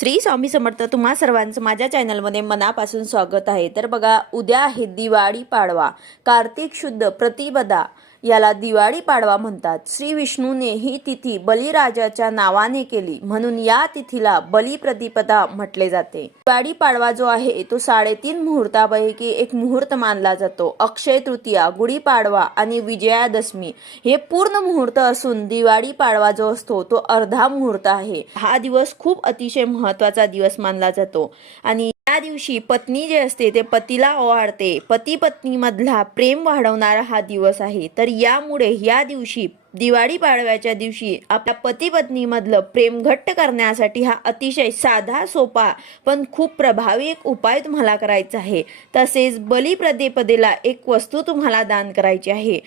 श्री स्वामी समर्थ. तुम्हा सर्वांचं माझ्या चॅनलमध्ये मनापासून स्वागत आहे. तर बघा, उद्या आहे दिवाळी पाडवा. कार्तिक शुद्ध प्रतिपदा याला दिवाळी पाडवा म्हणतात. श्री विष्णूने ही तिथी बलिराजाच्या नावाने केली म्हणून या तिथीला बलिप्रतिपदा म्हटले जाते. दिवाळी पाडवा जो आहे तो 3.5 मुहूर्तापैकी एक मुहूर्त मानला जातो. अक्षय तृतीया, गुढीपाडवा आणि विजयादशमी हे पूर्ण मुहूर्त असून दिवाळी पाडवा जो असतो तो अर्धा मुहूर्त आहे. हा दिवस खूप अतिशय महत्त्वाचा दिवस मानला जातो आणि या दिवशी पत्नी जे असते ते पतीला ओवाळते. पती पत्नी मधला प्रेम वाढवणारा हा दिवस आहे. तर यामुळे या दिवशी दिवाळी पाडव्याच्या दिवशी आपल्या पती पत्नी मधलं प्रेम घट्ट करण्यासाठी हा अतिशय साधा सोपा पण खूप प्रभावी एक उपाय तुम्हाला करायचा आहे. तसेच बलिप्रतिपदेला एक वस्तू तुम्हाला दान करायची आहे.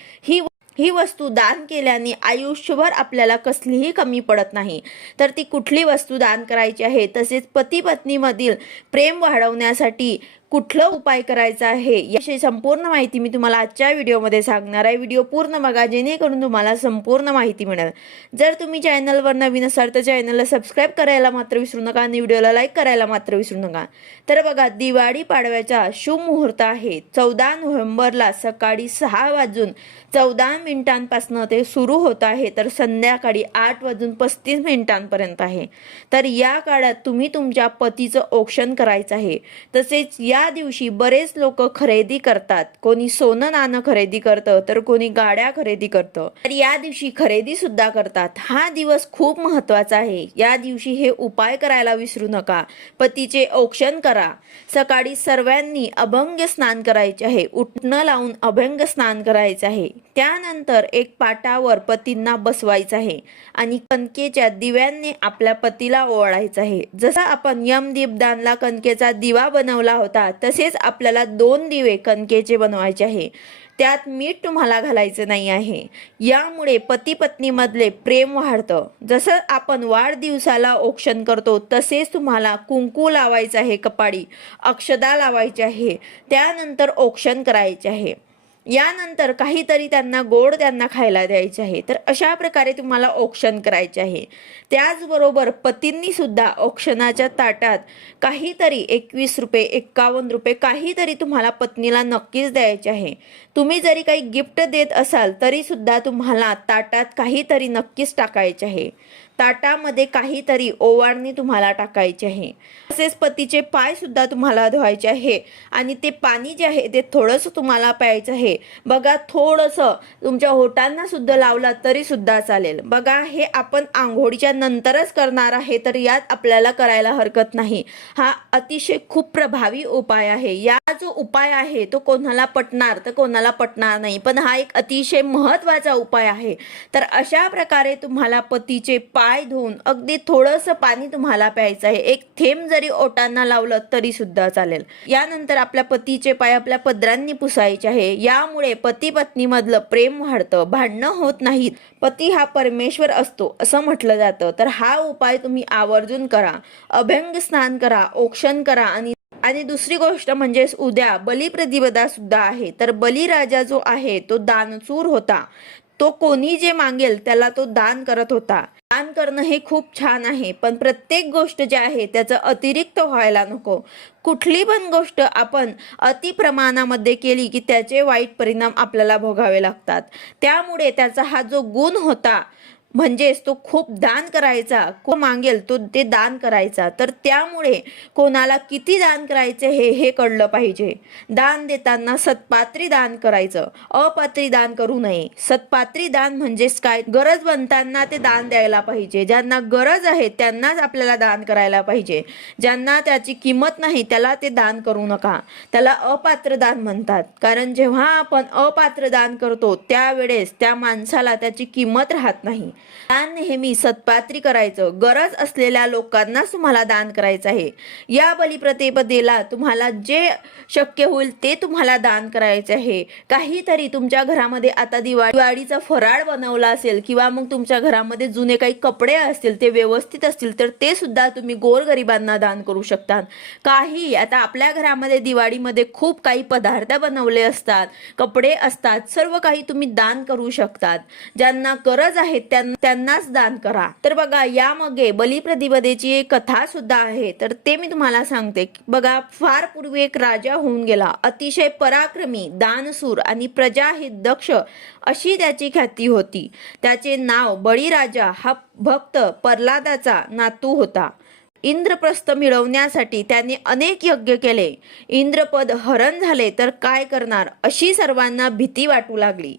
ही वस्तू दान केल्याने आयुष्यभर आपल्याला कसलीही कमी पडत नाही. तर ती कुठली वस्तू दान करायची आहे, तसेच पती पत्नीमधील प्रेम वाढवण्यासाठी कुठला उपाय करायचा आहे याची संपूर्ण माहिती मी तुम्हाला आजच्या व्हिडिओमध्ये सांगणार आहे. व्हिडिओ पूर्ण बघा जेणेकरून तुम्हाला संपूर्ण माहिती मिळेल. जर तुम्ही चॅनलवर नवीन असाल तर चॅनलला सबस्क्राईब करायला मात्र विसरू नका आणि व्हिडिओला लाईक करायला मात्र विसरू नका. तर बघा, दिवाळी पाडव्याचा शुभ मुहूर्त आहे 14 नोव्हेंबरला सकाळी 6:14 ते सुरू होत आहे तर संध्याकाळी 8:35 आहे. तर या काळात तुम्ही तुमच्या पतीचं औक्षण करायचं आहे. तसेच या दिवशी बरेच लोक खरेदी करतात. कोणी सोनं नाणं खरेदी करतं तर कोणी गाड्या खरेदी करतं. तर या दिवशी खरेदी सुद्धा करतात. हा दिवस खूप महत्त्वाचा आहे. या दिवशी हे उपाय करायला विसरू नका. पतीचे औक्षण करा. सकाळी सर्वांनी अभंग स्नान करायचे आहे. उठणं लावून अभंग स्नान करायचे आहे. त्यानंतर एक पाटावर पतींना बसवायचं आहे आणि कणकेच्या दिव्यांनी आपल्या पतीला ओवाळायचं आहे. जसा आपण यमदीपदानला कणकेचा दिवा बनवला होता तसेच आपल्याला 2 दिवे कणकेचे बनवायचे आहे. त्यात मीठ तुम्हाला घालायचं नाही आहे. यामुळे पती पत्नी मधले प्रेम वाढतं. जसं आपण वाढदिवसाला औक्षण करतो तसेच तुम्हाला कुंकू लावायचं आहे, कपाळी अक्षदा लावायची आहे. त्यानंतर औक्षण करायचे आहे. यानंतर काहीतरी त्यांना खायला द्यायचे आहे. तर अशा प्रकारे तुम्हाला औक्षण करायचे आहे. त्याचबरोबर पतींनी सुद्धा औक्षणाच्या ताटात काहीतरी 21 रुपये 51 रुपये काहीतरी तुम्हाला पत्नीला नक्कीच द्यायचे आहे. तुम्ही जरी काही गिफ्ट देत असाल तरी सुद्धा तुम्हाला ताटात काहीतरी नक्कीच टाकायचे आहे. ताटामध्ये काहीतरी ओवाळणी तुम्हाला टाकायची आहे. तसेच पतीचे पाय सुद्धा तुम्हाला धुवायचे आहे आणि ते पाणी जे आहे ते थोडंसं तुम्हाला प्यायचं आहे. बघा, थोडंसं तुमच्या ओठांना सुद्धा लावला तरी सुद्धा चालेल. बघा, हे आपण आंघोळीच्या नंतरच करणार आहे तर यात आपल्याला करायला हरकत नाही. हा अतिशय खूप प्रभावी उपाय आहे. या जो उपाय आहे तो कोणाला पटणार तर कोणाला पटणार नाही, पण हा एक अतिशय महत्त्वाचा उपाय आहे. तर अशा प्रकारे तुम्हाला पतीचे पाय धुवून अगदी थोडंसं पाणी तुम्हाला प्यायचं आहे. एक थेंब जरी ओटांना लावलं तरी सुद्धा चालेल. यानंतर आपल्या पतीचे पाय आपल्या पदरांनी पुसायचे आहे. यामुळे पती पत्नी मधलं प्रेम वाढतं, भांडणं होत नाहीत. पती हा परमेश्वर असतो असं म्हटलं जातं. तर हा उपाय तुम्ही आवर्जून करा. अभंग स्नान करा, औक्षण करा आणि दुसरी गोष्ट म्हणजे उद्या बलिप्रतिपदा सुद्धा आहे. तर बलिराजा जो आहे तो दानचूर होता. तो कोणी जे मागेल त्याला तो दान करत होता. दान करणं हे खूप छान आहे, पण प्रत्येक गोष्ट जी आहे त्याचं अतिरिक्त व्हायला नको. कुठली पण गोष्ट आपण अति प्रमाणामध्ये केली की त्याचे वाईट परिणाम आपल्याला भोगावे लागतात. त्यामुळे त्याचा हा जो गुण होता म्हणजेच तो खूप दान करायचा, को मागेल तो ते दान करायचा. तर त्यामुळे कोणाला किती दान करायचे हे कळलं पाहिजे. दान देताना सत्पात्री दान करायचं, अपात्री दान करू नये. सत्पात्री दान म्हणजेच काय, गरजवंतांना ते दान द्यायला पाहिजे. ज्यांना गरज आहे त्यांनाच आपल्याला दान करायला पाहिजे. ज्यांना त्याची किंमत नाही त्याला ते दान करू नका. त्याला अपात्र दान म्हणतात. कारण जेव्हा आपण अपात्र दान करतो त्यावेळेस त्या माणसाला त्याची किंमत राहत नाही. दान नेहमी सत्पात्री करायचं. गरज असलेल्या लोकांनाच तुम्हाला दान करायचं आहे. या बलिप्रतिपदेला तुम्हाला जे शक्य होईल ते तुम्हाला दान करायचे आहे. काहीतरी तुमच्या घरामध्ये आता दिवाळीचा फराळ बनवला असेल किंवा मग तुमच्या घरामध्ये जुने काही कपडे असतील ते व्यवस्थित असतील तर ते सुद्धा तुम्ही गोरगरिबांना दान करू शकता. काही आता आपल्या घरामध्ये दिवाळीमध्ये खूप काही पदार्थ बनवले असतात, कपडे असतात, सर्व काही तुम्ही दान करू शकतात. ज्यांना गरज आहे त्यांना त्यांनाच दान करा. तर बघा यामागे बलिप्रतिपदेची एक कथा सुद्धा आहे, तर ते मी तुम्हाला सांगते. बघा फार पूर्वी एक राजा होऊन गेला, अतिशय पराक्रमी, दानशूर आणि प्रजाहित दक्ष अशी त्याची ख्याती होती. त्याचे नाव बळीराजा हा भक्त प्रल्हादाचा नातू होता. इंद्रप्रस्थ मिळवण्यासाठी त्याने अनेक यज्ञ केले. इंद्रपद हरण झाले तर काय करणार अशी सर्वांना भीती वाटू लागली.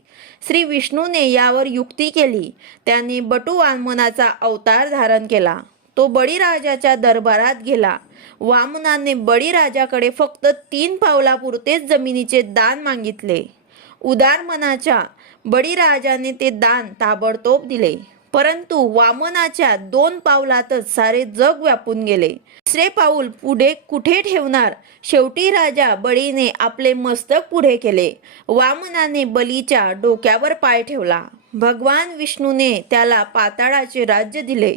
श्री विष्णूने यावर युक्ती केली. त्याने बटू वामनाचा अवतार धारण केला. तो बळीराजाच्या दरबारात गेला. वामनाने बळीराजाकडे फक्त 3 पावलापुरतेच जमिनीचे दान मागितले. उदार मनाच्या बळीराजाने ते दान ताबडतोब दिले. परंतु वामनाच्या 2 पावलातच सारे जग व्यापून गेले. 3 पाऊल पुढे कुठे ठेवणार. शेवटी राजा बळीने आपले मस्तक पुढे केले. वामनाने बलीच्या डोक्यावर पाय ठेवला. भगवान विष्णूने त्याला पाताळाचे राज्य दिले.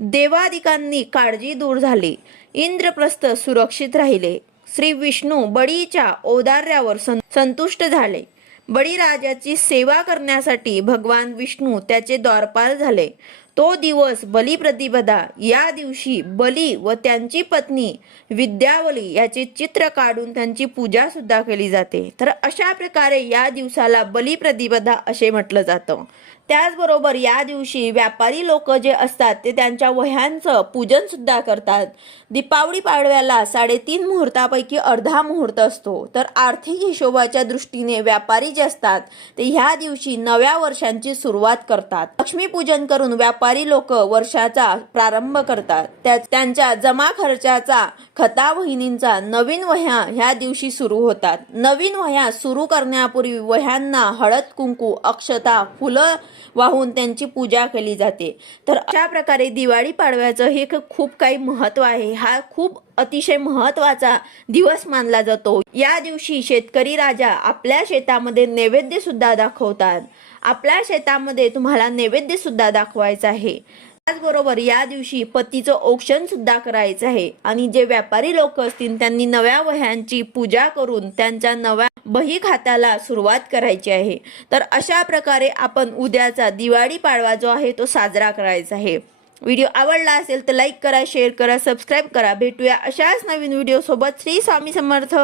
देवादिकांनी काळजी दूर झाली. इंद्रप्रस्थ सुरक्षित राहिले. श्री विष्णू बळीच्या औदार्यावर संतुष्ट झाले. बळीराजाची सेवा करण्यासाठी भगवान विष्णू त्याचे द्वारपाल झाले. तो दिवस बलिप्रतिपदा. या दिवशी बली व त्यांची पत्नी विद्यावली याचे चित्र काढून त्यांची पूजा सुद्धा केली जाते. तर अशा प्रकारे या दिवसाला बलिप्रतिपदा असे म्हटलं जातं. त्याचबरोबर या दिवशी व्यापारी लोक जे असतात ते त्यांच्या वह्यांचं पूजन सुद्धा करतात. दीपावली पाडव्याला 3.5 मुहूर्तापैकी अर्धा मुहूर्त असतो. तर आर्थिक हिशोबाच्या दृष्टीने व्यापारी जे असतात ते ह्या दिवशी नव्या वर्षांची सुरुवात करतात. लक्ष्मीपूजन करून व्यापारी लोक वर्षाचा प्रारंभ करतात. त्यांच्या जमा खर्चाचा खता वहिनींचा नवीन वह्या ह्या दिवशी सुरू होतात. नवीन वह्या सुरू करण्यापूर्वी वह्यांना हळद कुंकू अक्षता फुलं वाहून त्यांची पूजा केली जाते. तर अशा प्रकारे दिवाळी पाडव्याचं हे खूप काही महत्त्व आहे. हा खूप अतिशय महत्त्वाचा दिवस मानला जातो. या दिवशी शेतकरी राजा आपल्या शेतामध्ये नैवेद्य सुद्धा दाखवतात. आपल्या शेतामध्ये तुम्हाला नैवेद्य सुद्धा दाखवायचा आहे. त्याचबरोबर या दिवशी पतीचं औक्षण सुद्धा करायचं आहे. आणि जे व्यापारी लोक असतील त्यांनी नव्या वह्यांची पूजा करून त्यांच्या नव्या बही खात्याला सुरुवात करायची आहे. तर अशा प्रकारे आपण उद्याचा दिवाळी पाडवा जो आहे तो साजरा करायचा आहे. व्हिडिओ आवडला असेल तर लाईक करा, शेअर करा, सबस्क्राईब करा. भेटूया अशाच नवीन व्हिडिओ सोबत. श्री स्वामी समर्थ.